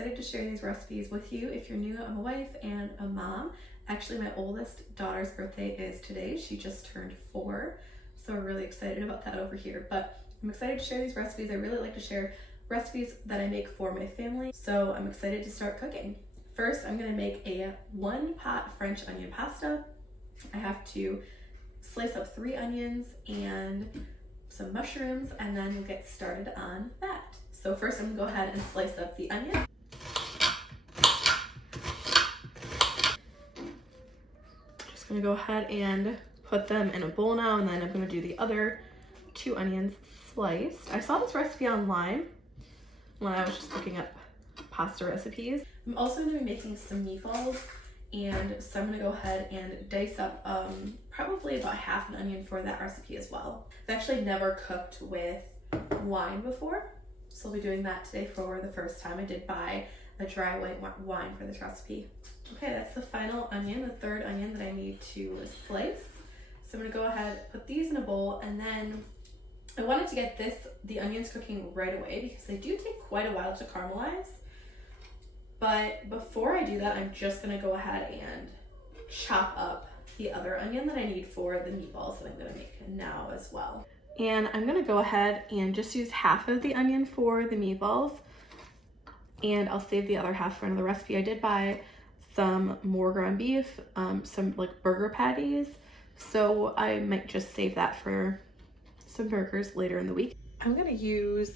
excited to share these recipes with you. If you're new, I'm a wife and a mom. Actually, my oldest daughter's birthday is today. She just turned 4, so we're really excited about that over here. But I'm excited to share these recipes. I really like to share recipes that I make for my family, so I'm excited to start cooking. First, I'm gonna make a 1-pot French onion pasta. I have to slice up 3 onions and some mushrooms, and then we'll get started on that. So first I'm gonna go ahead and slice up the onion. Just gonna go ahead and put them in a bowl now, and then I'm gonna do the other 2 onions sliced. I saw this recipe online when I was just looking up pasta recipes. I'm also gonna be making some meatballs, and so I'm gonna go ahead and dice up probably about half an onion for that recipe as well. I've actually never cooked with wine before, so I'll be doing that today for the first time. I did buy a dry white wine for this recipe. Okay, that's the final onion, the 3rd onion that I need to slice. So I'm gonna go ahead, put these in a bowl, and then I wanted to get the onions cooking right away because they do take quite a while to caramelize. But before I do that, I'm just gonna go ahead and chop up the other onion that I need for the meatballs that I'm gonna make now as well. And I'm gonna go ahead and just use half of the onion for the meatballs, and I'll save the other half for another recipe. I did buy some more ground beef, some like burger patties, so I might just save that for some burgers later in the week. I'm gonna use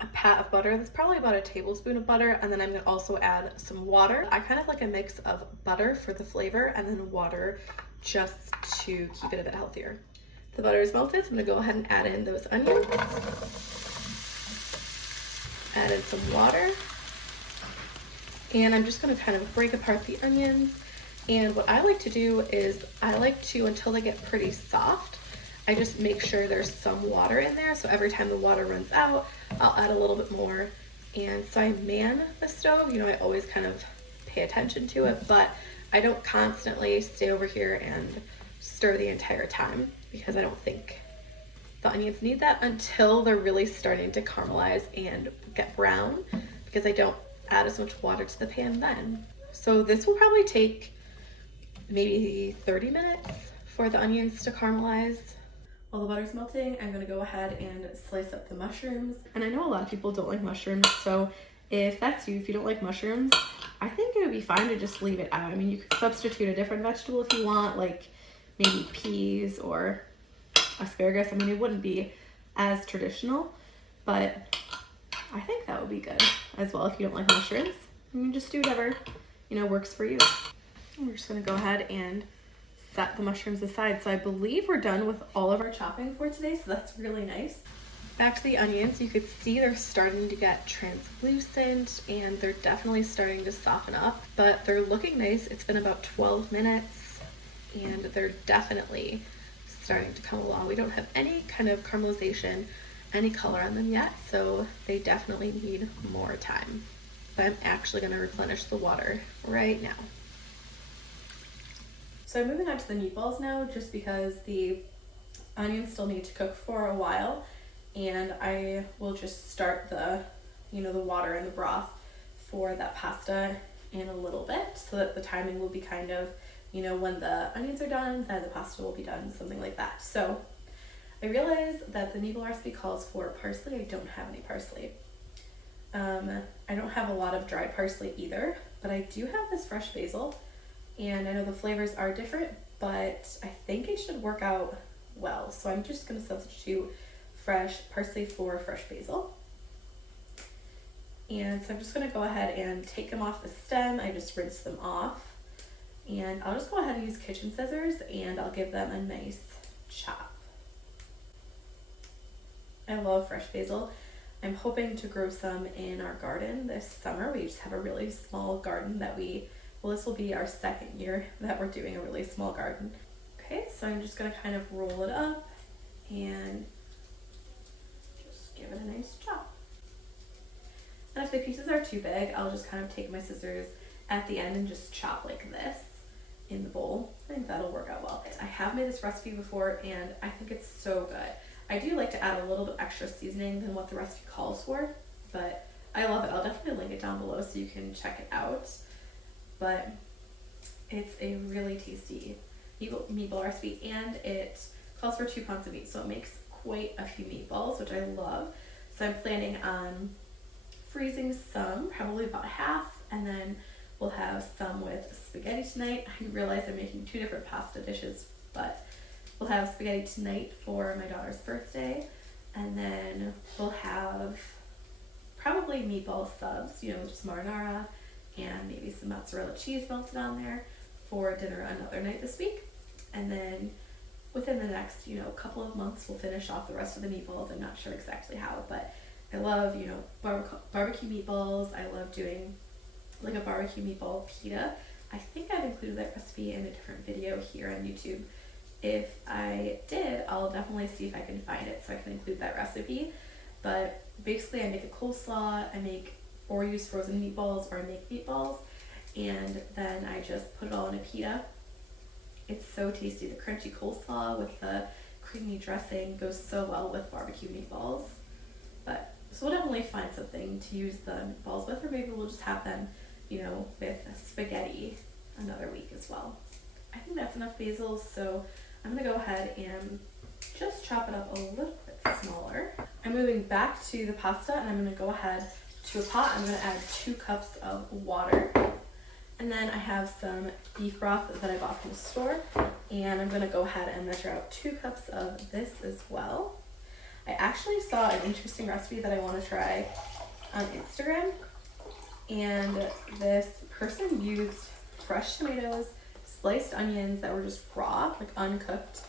a pat of butter. That's probably about a tablespoon of butter, and then I'm gonna also add some water. I kind of like a mix of butter for the flavor and then water just to keep it a bit healthier. The butter is melted, so I'm gonna go ahead and add in those onions. Add in some water. And I'm just gonna kind of break apart the onions. And what I like to do is I like to, until they get pretty soft, I just make sure there's some water in there. So every time the water runs out, I'll add a little bit more. And so I man the stove. You know, I always kind of pay attention to it, but I don't constantly stay over here and stir the entire time because I don't think the onions need that until they're really starting to caramelize and get brown, because I don't add as much water to the pan then. So this will probably take maybe 30 minutes for the onions to caramelize. While the butter's melting, I'm gonna go ahead and slice up the mushrooms. And I know a lot of people don't like mushrooms, so if that's you, if you don't like mushrooms, I think it would be fine to just leave it out. I mean, you could substitute a different vegetable if you want, like maybe peas or asparagus. I mean, it wouldn't be as traditional, but I think that would be good as well if you don't like mushrooms. You can just do whatever, you know, works for you. And we're just gonna go ahead and set the mushrooms aside. So I believe we're done with all of our chopping for today, so that's really nice. Back to the onions, you could see they're starting to get translucent and they're definitely starting to soften up, but they're looking nice. It's been about 12 minutes and they're definitely starting to come along. We don't have any kind of caramelization, any color on them yet, so they definitely need more time. But I'm actually gonna replenish the water right now. So I'm moving on to the meatballs now, just because the onions still need to cook for a while, and I will just start the water and the broth for that pasta in a little bit, so that the timing will be kind of, when the onions are done, then the pasta will be done, something like that. So I realized that the meatball recipe calls for parsley. I don't have any parsley. I don't have a lot of dried parsley either, but I do have this fresh basil. And I know the flavors are different, but I think it should work out well. So I'm just gonna substitute fresh parsley for fresh basil. And so I'm just gonna go ahead and take them off the stem. I just rinse them off. And I'll just go ahead and use kitchen scissors and I'll give them a nice chop. I love fresh basil. I'm hoping to grow some in our garden this summer. We just have a really small garden that this will be our 2nd year that we're doing a really small garden. Okay, so I'm just gonna kind of roll it up and just give it a nice chop. And if the pieces are too big, I'll just kind of take my scissors at the end and just chop like this in the bowl. I think that'll work out well. I have made this recipe before and I think it's so good. I do like to add a little bit extra seasoning than what the recipe calls for, but I love it. I'll definitely link it down below so you can check it out. But it's a really tasty meatball recipe, and it calls for 2 pounds of meat, so it makes quite a few meatballs, which I love. So I'm planning on freezing some, probably about half, and then we'll have some with spaghetti tonight. I realize I'm making 2 different pasta dishes, but we'll have spaghetti tonight for my daughter's birthday, and then we'll have probably meatball subs, just marinara and maybe some mozzarella cheese melted on there for dinner another night this week. And then within the next, couple of months, we'll finish off the rest of the meatballs. I'm not sure exactly how, but I love, barbecue meatballs. I love doing like a barbecue meatball pita. I think I've included that recipe in a different video here on YouTube. If I did, I'll definitely see if I can find it so I can include that recipe. But basically I make a coleslaw, or use frozen meatballs, or I make meatballs, and then I just put it all in a pita. It's so tasty. The crunchy coleslaw with the creamy dressing goes so well with barbecue meatballs. So we'll definitely find something to use the meatballs with, or maybe we'll just have them, with spaghetti another week as well. I think that's enough basil, so I'm gonna go ahead and just chop it up a little bit smaller. I'm moving back to the pasta, and I'm gonna go ahead to a pot. I'm gonna add 2 cups of water. And then I have some beef broth that I bought from the store, and I'm gonna go ahead and measure out 2 cups of this as well. I actually saw an interesting recipe that I want to try on Instagram, and this person used fresh tomatoes, sliced onions that were just raw, like uncooked,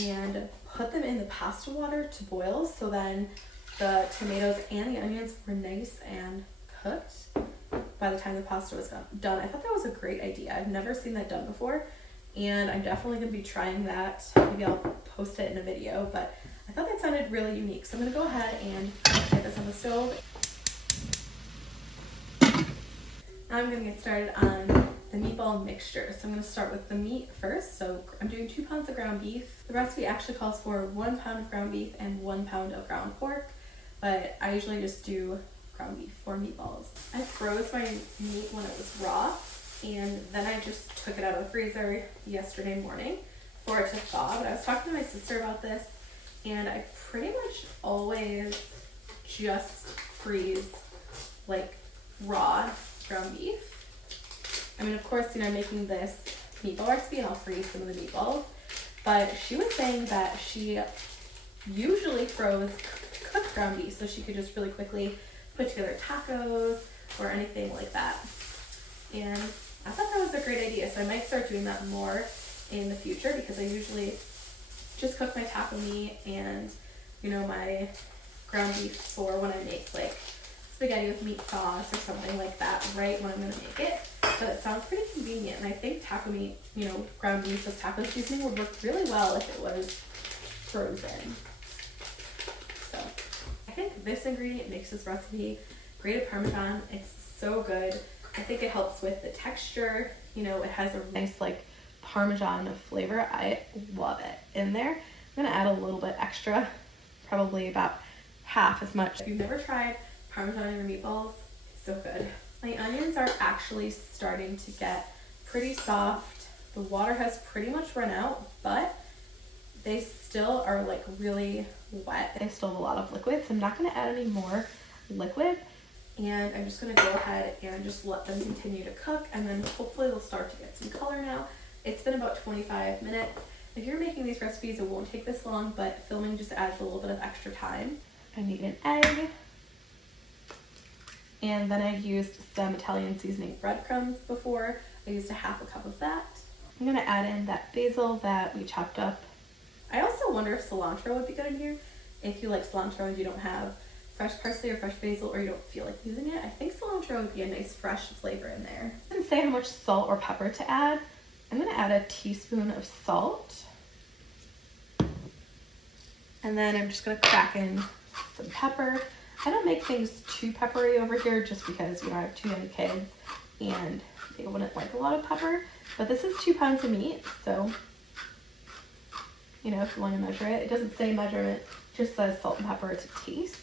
and put them in the pasta water to boil, so then the tomatoes and the onions were nice and cooked by the time the pasta was done. I thought that was a great idea. I've never seen that done before, and I'm definitely going to be trying that. Maybe I'll post it in a video, but I thought that sounded really unique. So I'm going to go ahead and get this on the stove. Now I'm going to get started on the meatball mixture. So I'm going to start with the meat first. So I'm doing 2 pounds of ground beef. The recipe actually calls for 1 pound of ground beef and 1 pound of ground pork, but I usually just do ground beef for meatballs. I froze my meat when it was raw, and then I just took it out of the freezer yesterday morning for it to thaw. But I was talking to my sister about this, and I pretty much always just freeze like raw ground beef. I mean, of course, I'm making this meatball recipe and I'll freeze some of the meatballs, but she was saying that she usually froze cooked ground beef so she could just really quickly put together tacos or anything like that. And I thought that was a great idea, so I might start doing that more in the future, because I usually just cook my taco meat and my ground beef for when I make like spaghetti with meat sauce or something like that right when I'm gonna make it. But it sounds pretty convenient, and I think taco meat, ground beef with taco seasoning would work really well if it was frozen. So I think this ingredient makes this recipe. Grated Parmesan, it's so good. I think it helps with the texture. It has a nice like Parmesan flavor. I love it in there. I'm gonna add a little bit extra, probably about half as much. If you've never tried Parmesan in your meatballs, it's so good. My onions are actually starting to get pretty soft. The water has pretty much run out, but they still are like really wet. They still have a lot of liquid, so I'm not gonna add any more liquid. And I'm just gonna go ahead and just let them continue to cook, and then hopefully they'll start to get some color now. It's been about 25 minutes. If you're making these recipes, it won't take this long, but filming just adds a little bit of extra time. I need an egg. And then I've used some Italian seasoning breadcrumbs before. I used a half a cup of that. I'm gonna add in that basil that we chopped up. I also wonder if cilantro would be good in here. If you like cilantro and you don't have fresh parsley or fresh basil, or you don't feel like using it, I think cilantro would be a nice fresh flavor in there. I didn't say how much salt or pepper to add. I'm gonna add a teaspoon of salt. And then I'm just gonna crack in some pepper. I don't make things too peppery over here just because, I have 2 young kids and they wouldn't like a lot of pepper. But this is 2 pounds of meat, so, if you want to measure it. It doesn't say measurement, it just says salt and pepper to taste.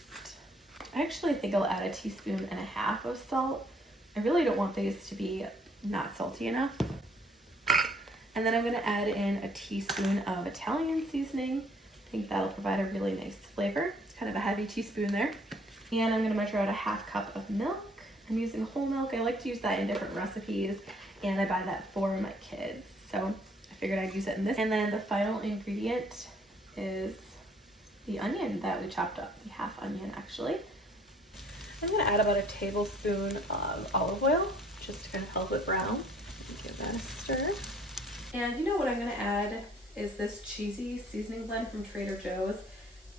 I actually think I'll add 1.5 teaspoons of salt. I really don't want these to be not salty enough. And then I'm gonna add in 1 teaspoon of Italian seasoning. I think that'll provide a really nice flavor. It's kind of a heavy teaspoon there. And I'm gonna measure out 1/2 cup of milk. I'm using whole milk. I like to use that in different recipes, and I buy that for my kids. So I figured I'd use it in this. And then the final ingredient is the onion that we chopped up, the 1/2 onion actually. I'm gonna add about 1 tablespoon of olive oil, just to kind of help it brown. Give that a stir. And you know what I'm gonna add is this cheesy seasoning blend from Trader Joe's.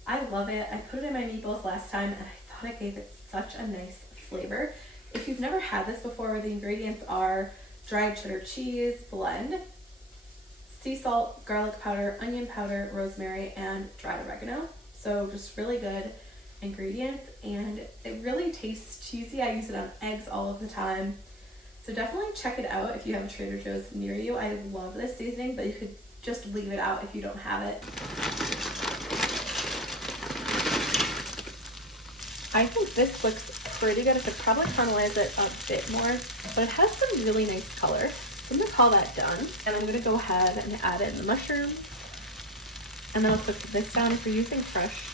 I love it. I put it in my meatballs last time, and I thought it gave it such a nice flavor. If you've never had this before, the ingredients are dried cheddar cheese blend, sea salt, garlic powder, onion powder, rosemary, and dried oregano. So just really good ingredients, and it really tastes cheesy. I use it on eggs all of the time. So definitely check it out if you have a Trader Joe's near you. I love this seasoning, but you could just leave it out if you don't have it. I think this looks pretty good. I could probably caramelize it a bit more, but it has some really nice color. I'm gonna call that done, and I'm gonna go ahead and add in the mushrooms, and then I'll cook this down. If you're using fresh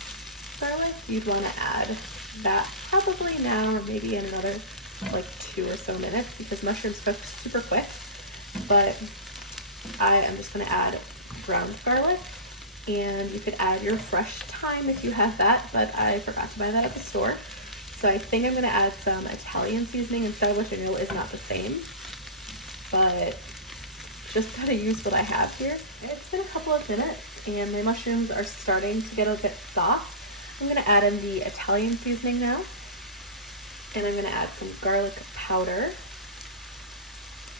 garlic, you'd want to add that probably now, or maybe in another like 2 or so minutes, because mushrooms cook super quick. But I am just gonna add ground garlic, and you could add your fresh thyme if you have that, but I forgot to buy that at the store. So I think I'm gonna add some Italian seasoning instead of what I know is not the same, but just gotta use what I have here. It's been a couple of minutes, and my mushrooms are starting to get a bit soft. I'm gonna add in the Italian seasoning now, and I'm gonna add some garlic powder.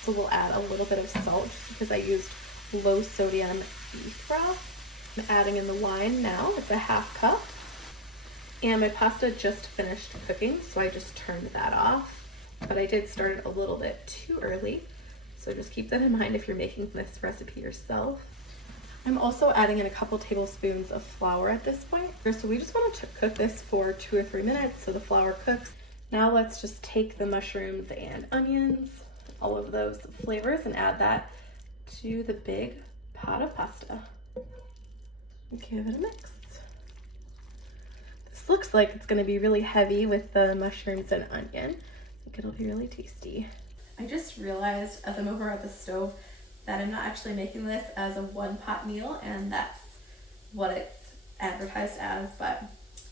So we'll add a little bit of salt just because I used low sodium beef broth. I'm adding in the wine now. It's 1/2 cup. And my pasta just finished cooking, so I just turned that off. But I did start it a little bit too early, so just keep that in mind if you're making this recipe yourself. I'm also adding in a couple tablespoons of flour at this point. So we just want to cook this for 2 or 3 minutes so the flour cooks. Now let's just take the mushrooms and onions, all of those flavors, and add that to the big pot of pasta. Give it a mix. This looks like it's going to be really heavy with the mushrooms and onion. I think it'll be really tasty. I just realized as I'm over at the stove that I'm not actually making this as a 1-pot meal, and that's what it's advertised as, but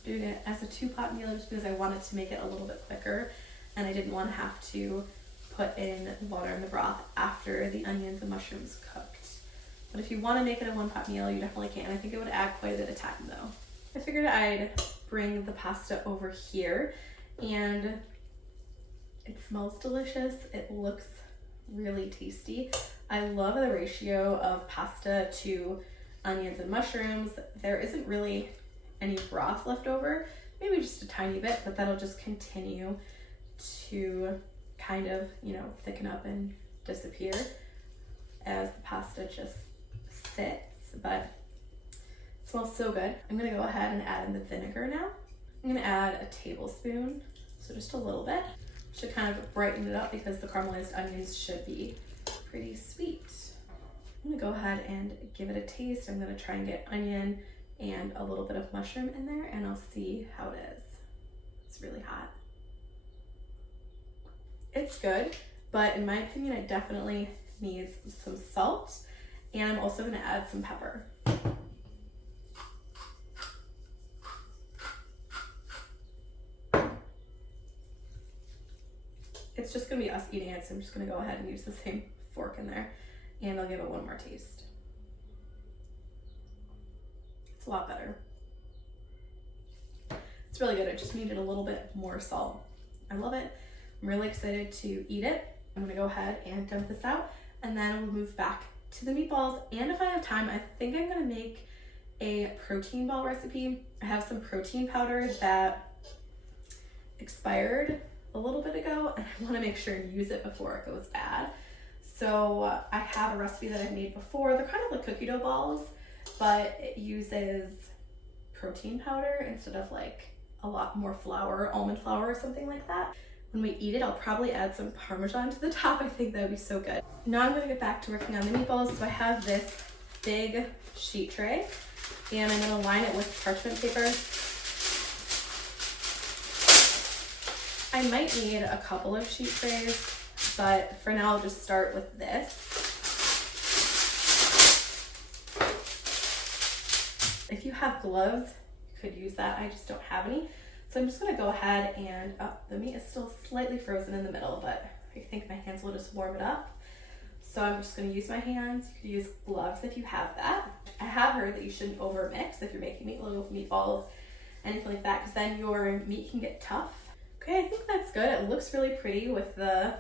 doing it as a 2-pot meal just because I wanted to make it a little bit quicker, and I didn't want to have to put in water in the broth after the onions and mushrooms cooked. But if you want to make it a 1-pot meal, you definitely can. I think it would add quite a bit of time though. I figured I'd bring the pasta over here, and it smells delicious. It looks really tasty. I love the ratio of pasta to onions and mushrooms. There isn't really any broth left over, maybe just a tiny bit, but that'll just continue to kind of, thicken up and disappear as the pasta just sits, but it smells so good. I'm gonna go ahead and add in the vinegar now. I'm gonna add a tablespoon, so just a little bit. Should kind of brighten it up because the caramelized onions should be pretty sweet. I'm gonna go ahead and give it a taste. I'm gonna try and get onion and a little bit of mushroom in there, and I'll see how it is. It's really hot. It's good, but in my opinion, it definitely needs some salt, and I'm also gonna add some pepper. It's just gonna be us eating it, so I'm just gonna go ahead and use the same fork in there, and I'll give it one more taste. It's a lot better. It's really good. It just needed a little bit more salt. I love it. I'm really excited to eat it. I'm gonna go ahead and dump this out, and then we'll move back to the meatballs. And if I have time, I think I'm gonna make a protein ball recipe. I have some protein powder that expired a little bit ago, and I wanna make sure and use it before it goes bad. So I have a recipe that I've made before. They're kind of like cookie dough balls, but it uses protein powder instead of like a lot more flour, almond flour or something like that. When we eat it, I'll probably add some Parmesan to the top. I think that would be so good. Now I'm gonna get back to working on the meatballs. So I have this big sheet tray and I'm gonna line it with parchment paper. I might need a couple of sheet trays, but for now I'll just start with this. If you have gloves, you could use that. I just don't have any. So I'm just gonna go ahead and, the meat is still slightly frozen in the middle, but I think my hands will just warm it up. So I'm just gonna use my hands. You could use gloves if you have that. I have heard that you shouldn't over mix if you're making meatloaf, meatballs, anything like that, because then your meat can get tough. Okay, I think that's good. It looks really pretty with the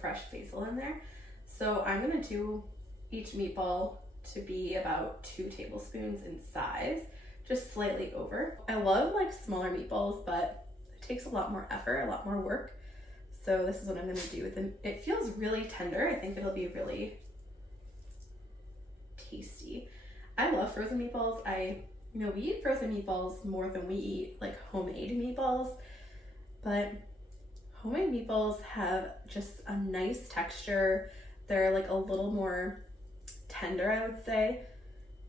fresh basil in there. So I'm gonna do each meatball to be about 2 tablespoons in size, just slightly over. I love like smaller meatballs, but it takes a lot more effort, a lot more work. So this is what I'm gonna do with them. It feels really tender. I think it'll be really tasty. I love frozen meatballs. We eat frozen meatballs more than we eat like homemade meatballs, but homemade meatballs have just a nice texture. They're like a little more tender, I would say,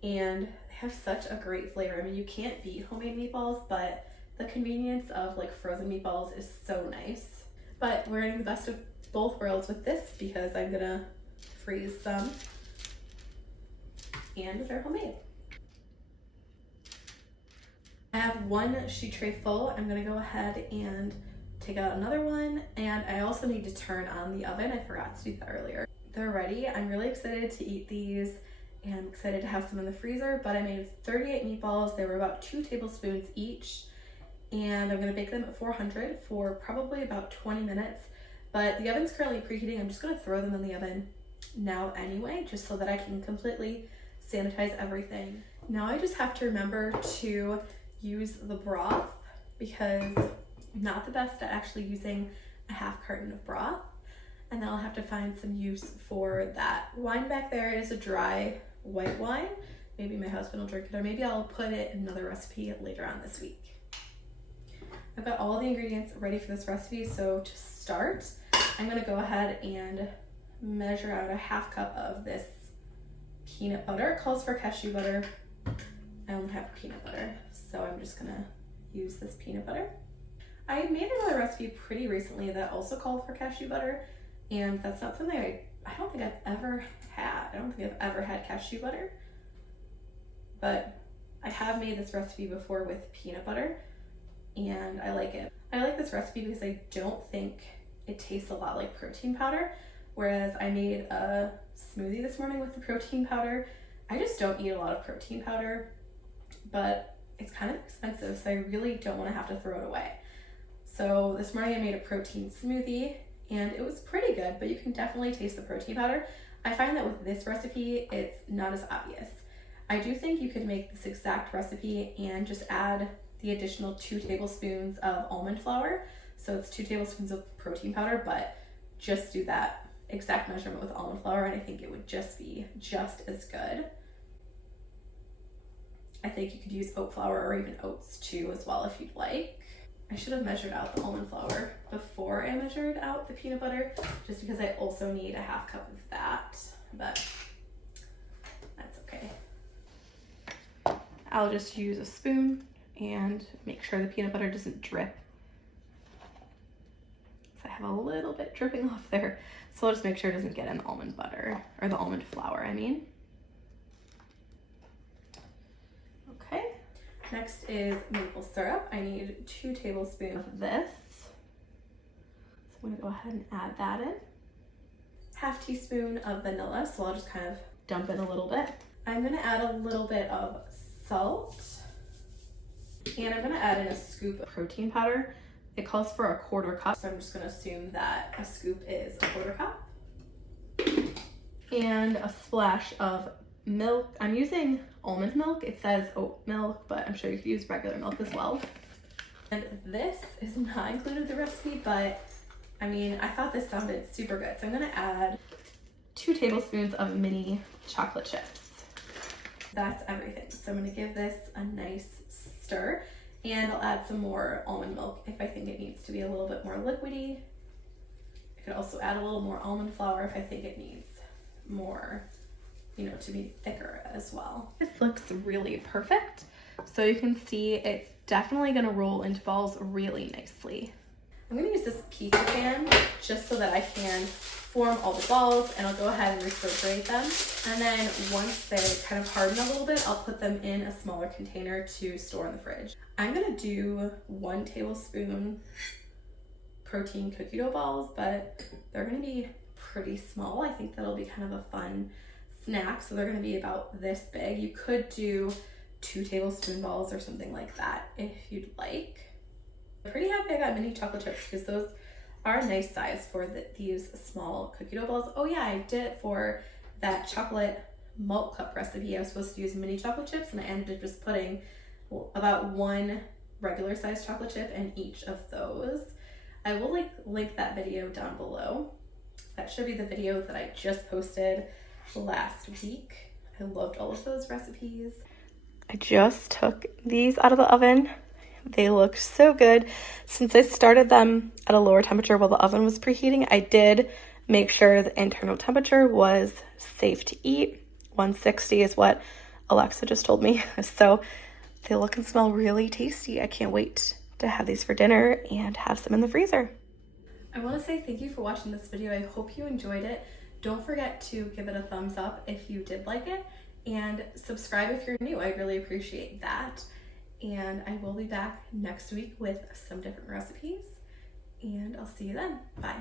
and they have such a great flavor. I mean, you can't beat homemade meatballs, but the convenience of like frozen meatballs is so nice. But we're getting the best of both worlds with this because I'm gonna freeze some and they're homemade. I have 1 sheet tray full. I'm gonna go ahead and take out another one, and I also need to turn on the oven. I forgot to do that earlier. They're ready. I'm really excited to eat these and I'm excited to have some in the freezer, but I made 38 meatballs. They were about 2 tablespoons each, and I'm gonna bake them at 400 for probably about 20 minutes, but the oven's currently preheating. I'm just gonna throw them in the oven now anyway, just so that I can completely sanitize everything. Now I just have to remember to use the broth because I'm not the best at actually using a half carton of broth, and then I'll have to find some use for that. Wine back there is a dry white wine. Maybe my husband will drink it, or maybe I'll put it in another recipe later on this week. I've got all the ingredients ready for this recipe, so to start, I'm gonna go ahead and measure out a half cup of this peanut butter. It calls for cashew butter. I only have peanut butter, so I'm just gonna use this peanut butter. I made another recipe pretty recently that also called for cashew butter, and that's not something I don't think I've ever had. I don't think I've ever had cashew butter, but I have made this recipe before with peanut butter, and I like it. I like this recipe because I don't think it tastes a lot like protein powder, whereas I made a smoothie this morning with the protein powder. I just don't eat a lot of protein powder, but it's kind of expensive, so I really don't want to have to throw it away. So this morning I made a protein smoothie, and it was pretty good, but you can definitely taste the protein powder. I find that with this recipe, it's not as obvious. I do think you could make this exact recipe and just add the additional 2 tablespoons of almond flour. So it's 2 tablespoons of protein powder, but just do that exact measurement with almond flour, and I think it would just be just as good. I think you could use oat flour or even oats too as well if you'd like. I should have measured out the almond flour before I measured out the peanut butter, just because I also need a half cup of that, but that's okay. I'll just use a spoon and make sure the peanut butter doesn't drip. I have a little bit dripping off there, so I'll just make sure it doesn't get in the almond butter, or the almond flour, I mean. Okay. Next is maple syrup. I need 2 tablespoons of this. So I'm gonna go ahead and add that in. Half teaspoon of vanilla, so I'll just kind of dump in a little bit. I'm gonna add a little bit of salt, and I'm gonna add in a scoop of protein powder. It calls for a 1/4 cup, so I'm just gonna assume that a scoop is a 1/4 cup. And a splash of milk. I'm using almond milk. It says oat milk, but I'm sure you could use regular milk as well. And this is not included in the recipe, but I mean, I thought this sounded super good. So I'm gonna add 2 tablespoons of mini chocolate chips. That's everything. So I'm gonna give this a nice stir, and I'll add some more almond milk if I think it needs to be a little bit more liquidy. I could also add a little more almond flour if I think it needs more, you know, to be thicker as well. This looks really perfect. So you can see it's definitely gonna roll into balls really nicely. I'm gonna use this pizza pan just so that I can form all the balls, and I'll go ahead and refrigerate them. And then once they kind of harden a little bit, I'll put them in a smaller container to store in the fridge. I'm gonna do 1 tablespoon protein cookie dough balls, but they're gonna be pretty small. I think that'll be kind of a fun snack. So they're gonna be about this big. You could do 2 tablespoon balls or something like that if you'd like. I'm pretty happy I got mini chocolate chips because those are a nice size for these small cookie dough balls. Oh yeah, I did it for that chocolate malt cup recipe. I was supposed to use mini chocolate chips, and I ended up just putting about 1 regular size chocolate chip in each of those. I will link that video down below. That should be the video that I just posted last week. I loved all of those recipes. I just took these out of the oven. They look so good. Since I started them at a lower temperature while the oven was preheating, I did make sure the internal temperature was safe to eat. 160 is what Alexa just told me. So they look and smell really tasty. I can't wait to have these for dinner and have some in the freezer. I want to say thank you for watching this video. I hope you enjoyed it. Don't forget to give it a thumbs up if you did like it, and subscribe if you're new. I really appreciate that. And I will be back next week with some different recipes, and I'll see you then. Bye.